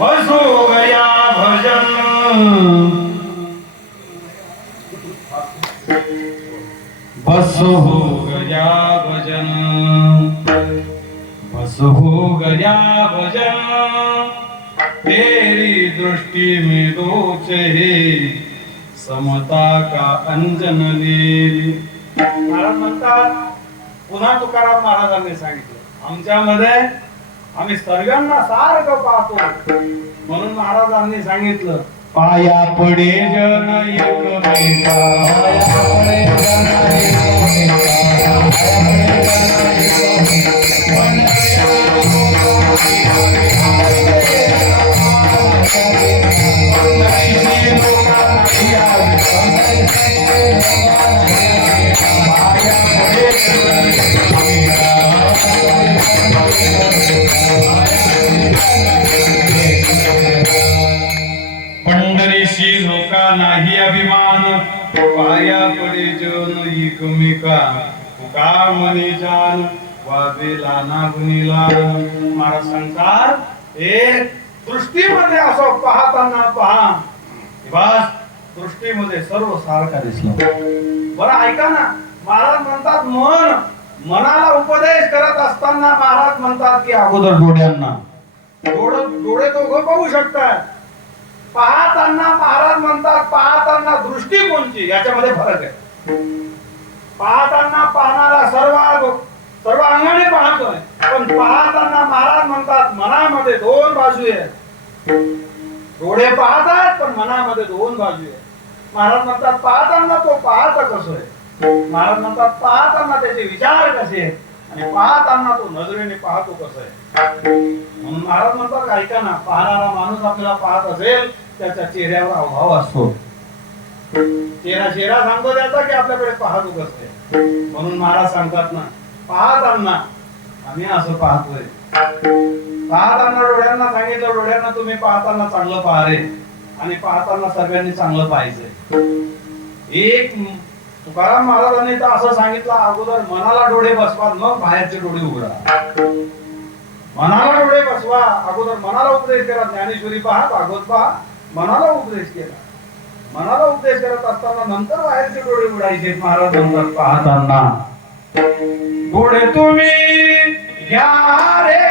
बसो गया भजन। बस हो गया भजन। बस हो गया भजन। तेरी दृष्टि में दो चेहरे समता का अंजन लेली महाराज म्हणतात पुन्हा तुकाराम महाराजांनी सांगितलं आमच्यामध्ये आम्ही सर्वांना सारखं पाहतो म्हणून महाराजांनी सांगितलं पाया पडे जन Yeah. पंढरीशी धोका नाही अभिमान पाया पडे जन एकमेका. तुका मने जान वाजेला नागुनीला महाराज संसार हे दृष्टीमध्ये असं पाहताना पहा. बस दृष्टीमध्ये सर्व सारखा दिसला. बरं ऐका ना. महाराज म्हणतात मन मनाला उपदेश करत असताना महाराज म्हणतात की अगोदर डोळ्यांना डोळे डोळे दोघं पाहू शकतात. पाहताना महाराज म्हणतात पाहताना दृष्टी कोणची? याच्यामध्ये फरक आहे. पाहताना पाहणारा सर्व सर्व अंगाने पाहतोय पण पाहताना महाराज म्हणतात मनामध्ये दोन बाजू आहेत. डोळे पाहतात पण मनामध्ये दोन बाजू आहेत. महाराज म्हणतात पाहताना तो पाहत कसं आहे महाराज म्हणतात पाहताना त्याचे विचार कसे आहेत? आणि पाहताना तो नजरेने पाहतो कसं आहे. म्हणून महाराज म्हणतात ऐका ना पाहणारा माणूस आपल्याला पाहत असेल त्याच्या चेहऱ्यावर अभाव असतो. चेहरा चेहरा सांगतो त्याचा की आपल्याकडे पाहतो कसं आहे. म्हणून महाराज सांगतात ना पाहताना आम्ही असं पाहतोय. पाहताना डोळ्यांना सांगितलं डोळ्यांना तुम्ही पाहताना चांगलं पाहा रे. आणि पाहताना सगळ्यांनी चांगलं पाहायचंय. एक तुकाराम महाराजांनी तर असं सांगितलं अगोदर मनाला डोळे बसवा मग बाहेरचे डोळे उघडा. मनाला डोळे बसवा अगोदर मनाला उपदेश करा ज्ञानेश्वरी पहा भागवत पहा मनाला उपदेश केला. मनाला उपदेश करत असताना नंतर बाहेरचे डोळे उघडायचे महाराज म्हणतात पाहताना डोळे तुम्ही घ्या रे.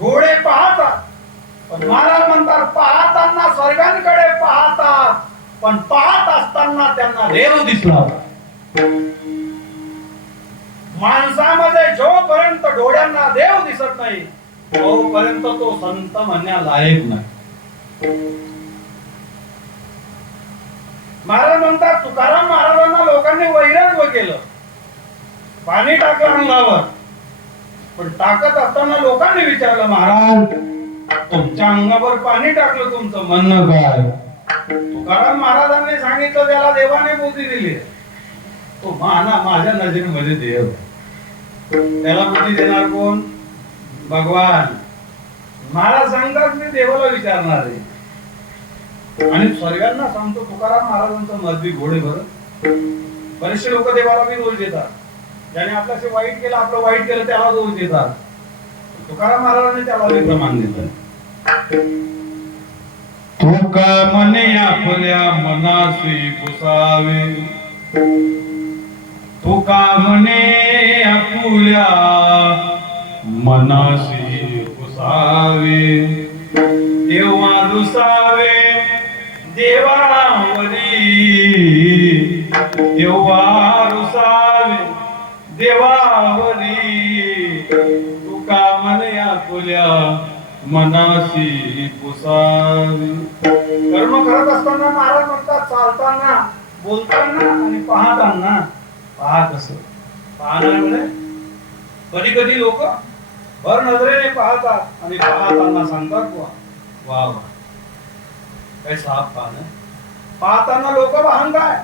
डोळे पाहतात. पण महाराज म्हणतात पाहताना स्वर्गांकडे पाहतात. पण पाहत त्यांना देव दिसला. माणसामध्ये जोपर्यंत डोळ्यांना देव दिसत नाही तोपर्यंत तो संत म्हणण्या लायक नाही. महाराज म्हणतात तुकाराम महाराजांना लोकांनी वैरत्व केलं. पाणी टाकलं अंगावर. पण टाकत असताना लोकांनी विचारलं महाराज तुमच्या अंगावर पाणी टाकलं तुमचं म्हणणं काय? तुकाराम महाराजांनी सांगितलं त्याला देवाने बुद्धी दिली. तो माना माझ्या नजरेमध्ये देव. त्याला बुद्धी देणार कोण? भगवान. महाराज सांगतात मी देवाला विचारणार आहे. आणि स्वर्गांना सांगतो तुकाराम महाराजांचं मजबी घोडे भर बरेचसे लोक देवाला बी दोष देतात. ज्याने आपल्याशी वाईट केलं आपलं वाईट केलं त्याला दोष देतात. तुकाराम महाराजांनी त्याला बी प्रमाण दिलं. तुका मने आपल्या मनाशी पुसावे तुका मने आपुल्या मनाशी पुसावे तेव्हा रुसावे देवावरी तेव्हा रुसावे देवावरी तुका मने आपुल्या मनाशी पुसावी. कर्म करत असताना महाराज म्हणतात चालताना बोलताना आणि पाहताना. पाहत कसं. पाहण्यामुळे कधी कधी लोक भर नजरेने पाहतात आणि पाहताना सांगतात वा वा वा. काय साप पाहणं. पाहताना लोक पाहन काय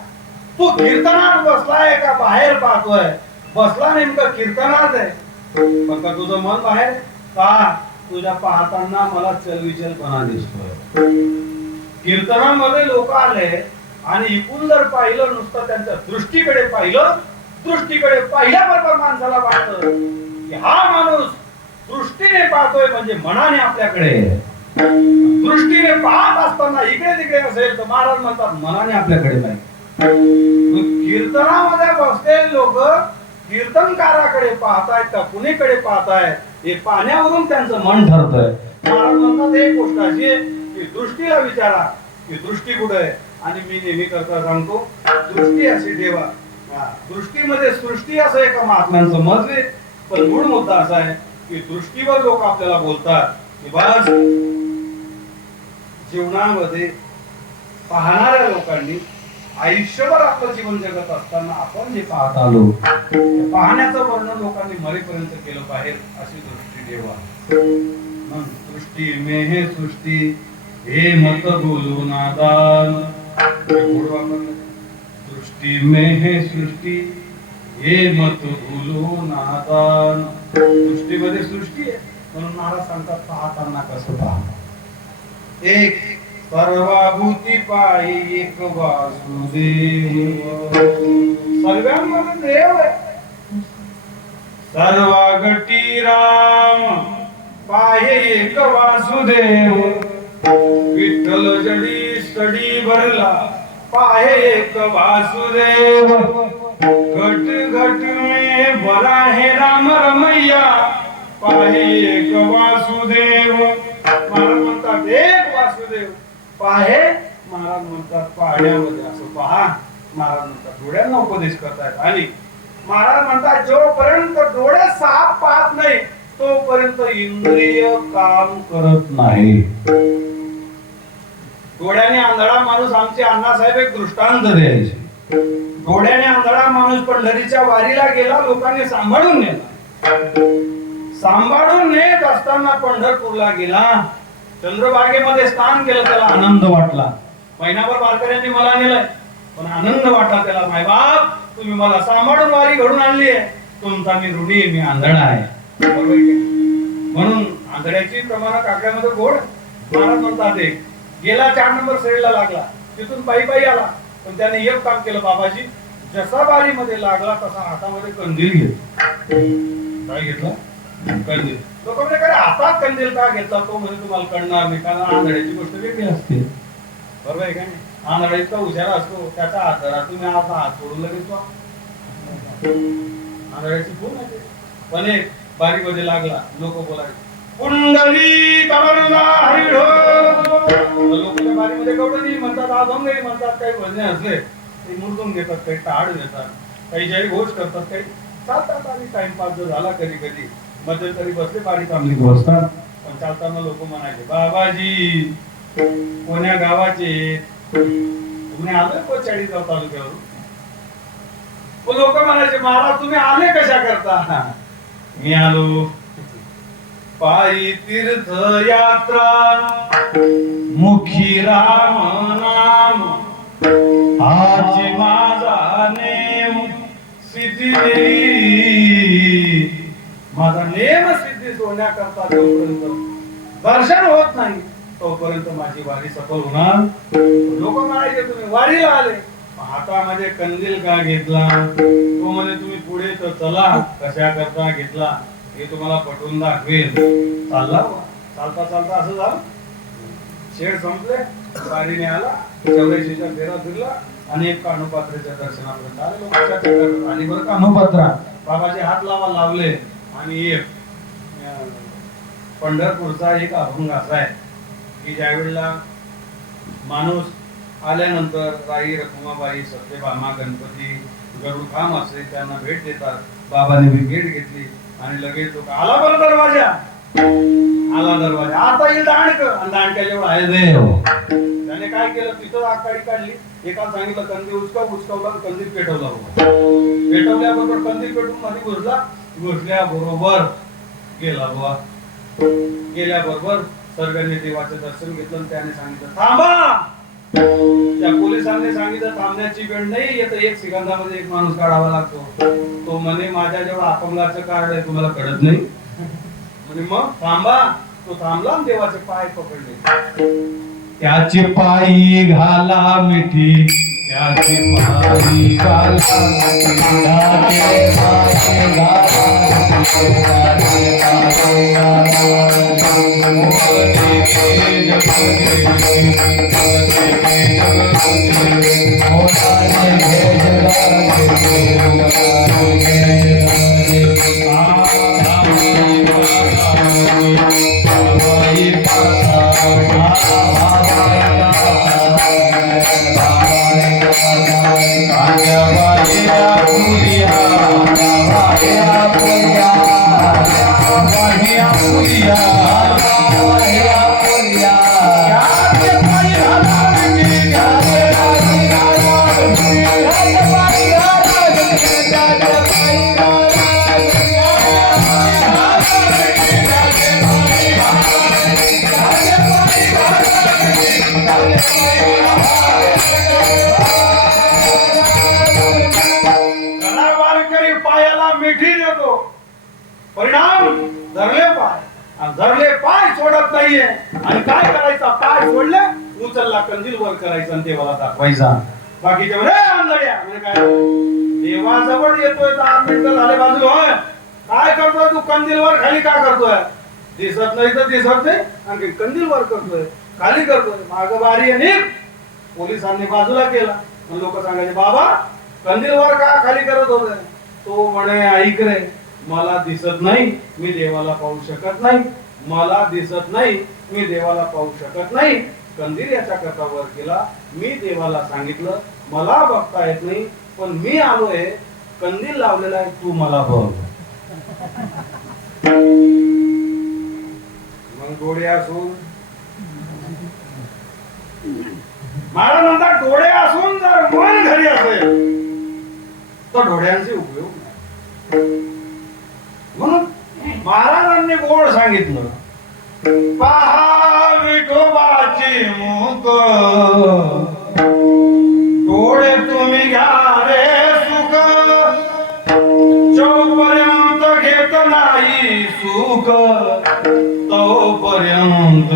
तू कीर्तनात बसलाय का? बाहेर पाहतोय. बसला नेमकं कीर्तनात आहे. पण का तुझं मन बाहेर का? तुझ्या पाहताना मला चलविचलपणा दिसतोय. कीर्तनामध्ये लोक आले आणि इकून जर पाहिलं नुसतं त्यांच्या दृष्टीकडे पाहिलं दृष्टीकडे पाहिल्याबरोबर माणसाला वाटत की हा माणूस दृष्टीने पाहतोय म्हणजे मनाने आपल्याकडे. दृष्टीने पाहत असताना इकडे तिकडे असेल तर महाराज म्हणतात मनाने आपल्याकडे नाही. कीर्तनामध्ये बसलेले लोक कीर्तनकाराकडे पाहतायत का कुणीकडे पाहतायत हे पाहण्यावरून त्यांचं मन ठरतंय. महाराज म्हणतात एक गोष्ट अशी की दृष्टीला विचारा की दृष्टी कुठे आहे? आणि मी नेहमी करता सांगतो दृष्टी अशी ठेवा. दृष्टीमध्ये सृष्टी असं एका महात्म्यांचं मत आहे. पण मूळ मुद्दा असा आहे की दृष्टीवर लोक आपल्याला बोलतात की बस जीवनामध्ये पाहणाऱ्या लोकांनी आयुष्यभर आपलं जीवन जगत असताना आपण जे पाहत आलो पाहण्याचं वर्णन लोकांनी मरेपर्यंत केलं बाहेर अशी दृष्टी ठेवा. मग सृष्टी मे हे सृष्टी हे मत बोलू नादान सृष्टी मे हे सृष्टी हे मत बोलू नादान सृष्टीमध्ये सृष्टी आहे. म्हणून महाराज सांगतात पाहताना कसं पाहता? एक सर्वाभूती पायी एक वासुदेव. सर्वांमध्ये देव आहे. सर्वागटी राम पाहे एक वासुदेव. विठ्ठल जडी सडी भरला पाहे एक वासुदेव. घट घट में भरा है राम रमैया पाहे एक वासुदेव. मला म्हणतात एक पाहे महाराज म्हणतात पाहण्यामध्ये असं पहा. महाराज म्हणतात डोळ्यांना उपदेश करतायत आणि महाराज म्हणतात जोपर्यंत डोळे साप पाहत नाही तोपर्यंत इंद्रिय काम करत नाही. डोळ्याने आंधळा माणूस आमचे अण्णासाहेब एक दृष्टांत द्यायचे. डोळ्याने आंधळा माणूस पंढरीच्या वारीला गेला लोकांनी सांभाळून नेला. सांभाळून नेत असताना पंढरपूरला गेला. चंद्रभागेमध्ये स्नान केलं त्याला आनंद वाटला. महिनाभर वारकऱ्यांनी मला नेलंय पण आनंद वाटला त्याला. माय बाप तुम्ही मला सांभाळून वारी घडून आणली आहे. तुमचा मी ऋणी मी आंधळा आहे. म्हणून आंधळ्याची प्रमाण काकड्यामध्ये गोड. महाराज म्हणतात एक गेला चार नंबर सैडला लागला. तिथून पायी पायी आला. पण त्याने एक काम केलं बाबाजी. जसा बारीमध्ये लागला तसा हातामध्ये कंदील घेतला. काय घेतला? कंदील. लोक म्हणजे काय हातात कंदील का घेतला तो? म्हणजे तुम्हाला कळणार नाही कारण आंधळ्याची गोष्ट वेगळी असते. बरोबर आहे का नाही? आंधळा इतका हुशार असतो त्याचा हात धरा तुम्ही आता हात सोडून लगेच आंधळ्याची खूप आहे पण एक बारीमध्ये लागला लोक बोलायचे कुंडली कमरला हरिढो लोक त्या बारीमध्ये कवडली म्हणतात अभंगही म्हणतात काही भजने असले ते मुरदून घेतात काही टाळ घेतात काही जय घोष करतात काही चालतात आणि टाइमपास जो झाला कधी कधी मध्यंतरी बसले पाणी चांगली बसतात. पण चालताना लोक म्हणायचे बाबाजी कोण्या गावाचे? तुम्ही आलं को चाळीसगाव तालुक्यावर लोक म्हणायचे महाराज तुम्ही आले कशा करता? मी आलो. पायी तीर्थ यात्रा मुखी राम नाम आजी माझा नेम सिद्धी माझा नेम सिद्धी होण्याकरता जोपर्यंत दर्शन होत नाही तोपर्यंत माझी वारी सफल होणार. लोक म्हणायचे तुम्ही वारीला आले. हातामध्ये कंदील का घेतला? तो म्हणे तुम्ही पुढे तर चला. कशा करता घेतला? हे तुम्हाला पटवून दाखवेल चालला चालता चालता असं झालं. शेड संपले. वारीने आला. चौऱ्याशीच्या फेरा फिरला. आणि एक कानोपात्रेच्या दर्शनापर्यंत आले. लोकांच्या आणि आली बरं कानोपात्रा बाबाचे हात लावा लावले आणि एक पंढरपूरचा एक अभंग असा आहे की ज्या वेळेला माणूस आल्यानंतर राई रखुमाबाई सत्यभामा गणपती गरुड असे त्यांना भेट देतात. बाबाने भी भेट घेतली आणि लगेच लोक आला बरं दरवाजा. आला दरवाजा. आता येईल दांडक. आणि दांडक्या जेवढा आहे देव त्याने काय केलं? तिथं आकाडी काढली. एकाला सांगितलं कंदी उचकाव उचकावला कंदील पेटवला पेटवल्याबरोबर कंदील पेटून मध्ये घुसला बरोबर गेला बाबा गेल्याबरोबर सर्वांनी देवाचं दर्शन घेतलं त्याने सांगितलं थांबा! त्या पोलिसांनी सांगितलं थांबण्याची वेळ नाही येतं एक सेकंदामध्ये एक माणूस काढावा लागतो. तो म्हणे माझ्या जेवढा अपंगाचं कार्ड आहे तुम्हाला कळत नाही. म्हणे मग थांबा. तो थांबला देवाचे पाय पकडले. त्याचे पायी घाला मिठी. त्याचे पायी घाला नाहीये. आणि काय करायचा? काय सोडलं? उचलला कंदील वर करायचा आणि देवाला दाखवायचा. बाकी जेवढे आंधळ्या." म्हणे काय? देवाजवळ येतोय दहा मिनिटं झाले बाजूला होय. काय करतोय तू? कंदील वर खाली काय करतोय? दिसत नाही तर दिसत नाही आणखी कंदील वर करतोय खाली करतोय. माग बारी आणि पोलिसांनी बाजूला केला. लोक सांगायचे बाबा कंदील वर का खाली करत होते? तो म्हणे ऐक रे मला दिसत नाही मी देवाला पाहू शकत नाही. मला दिसत नाही मी देवाला पाहू शकत नाही. कंदील याच्या करता वर केला मी देवाला सांगितलं मला बघता येत नाही पण मी आलोय. कंदील लावलेला आहे तू मला बघ. मग डोळे असून? मला म्हणतात डोळे असून जर मन घरी असेल तर डोळ्यांचे उपयोग नाही. महाराजांनी गोड सांगितलं. पहा विठोबाची मुख डोळे तुम्ही घ्या रे सुख. जोपर्यंत घेत नाही सुख तोपर्यंत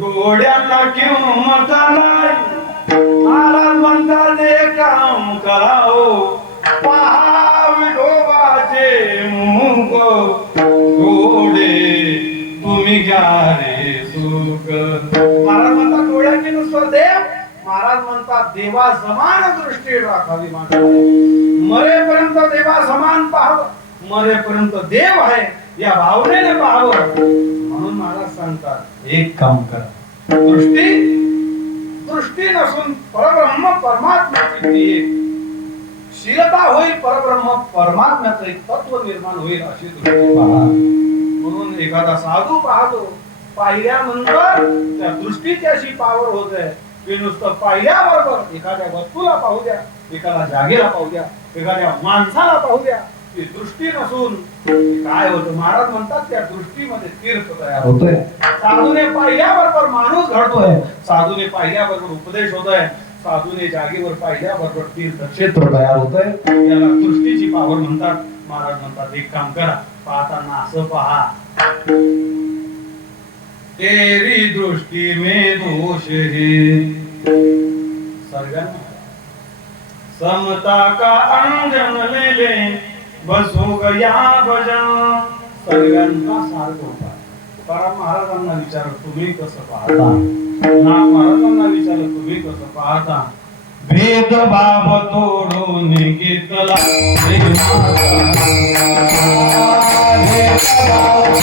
डोळ्याला किंमत नाही. महाराज म्हणतात काम करावं. पहा विठोबाचे मुख रे सुख. महाराज म्हणतात डोळ्याची नुसतं देव. महाराज म्हणतात देवा समान दृष्टी राखावी मरेपर्यंत देवा समान पाहावं. मरेपर्यंत देव आहे या भावनेने पाहावं. म्हणून महाराज सांगतात एक काम करा. दृष्टी दृष्टी नसून परब्रह्म परमात्म्याची ती शीलता होईल परब्रह्म परमात्म्याचं एक तत्व निर्माण होईल अशी दृष्टी पहा. म्हणून एखादा साधू पाहतो पाहिल्यानंतर त्या दृष्टीची अशी पावर होत आहे. की नुसतं पाहिल्याबरोबर एखाद्या वस्तूला पाहू द्या एखाद्या जागेला पाहू द्या एखाद्या माणसाला पाहू द्या ती दृष्टी नसून काय होतं? महाराज म्हणतात त्या दृष्टीमध्ये तीर्थ तयार होतोय साधूने पाहिल्याबरोबर माणूस घडतोय. साधूने पाहिल्याबरोबर उपदेश होतोय साधूने जागेवर पाहिल्याबरोबर तीर्थ क्षेत्र तयार होतंय याला दृष्टीची पावर म्हणतात. महाराज म्हणतात एक काम करा. पाहताना असं पहा. तेरी दृष्टी मे दोष हे। सर्गांना. समता का अंजन ले ले बसो हो गया भजन सर्गांचा सार्थ होता. तुकाराम महाराजांना विचार तुम्ही कसं पाहता? नाथ महाराजांना विचार तुम्ही कसं पाहता? भेदभाव तोडून घेतला.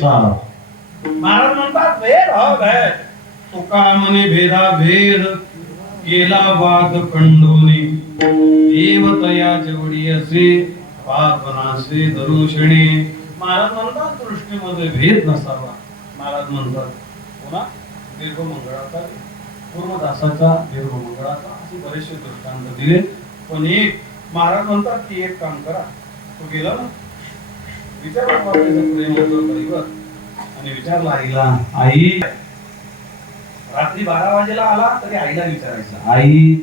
दृष्टी महाराज म्हणतात भेद हा भेद तुका म्हणे भेदा भेद केला वाद खंडोनी. देवतया जेवढी असे पापनासे दरुषणे. महाराज म्हणतात दृष्टीमध्ये भेद नसावा. महाराज म्हणतात पुन्हा दीर्घ मंगळाचा पूर्वदासाचा दीर्घ मंगळाचा असे बरेचसे दृष्टांत दिले. पण एक महाराज म्हणतात की एक काम करा. तो गेला ना विचार प्रेम होतं आणि विचारला आईला आई रात्री बारा वाजेला आला तरी आईला विचारायचं. आई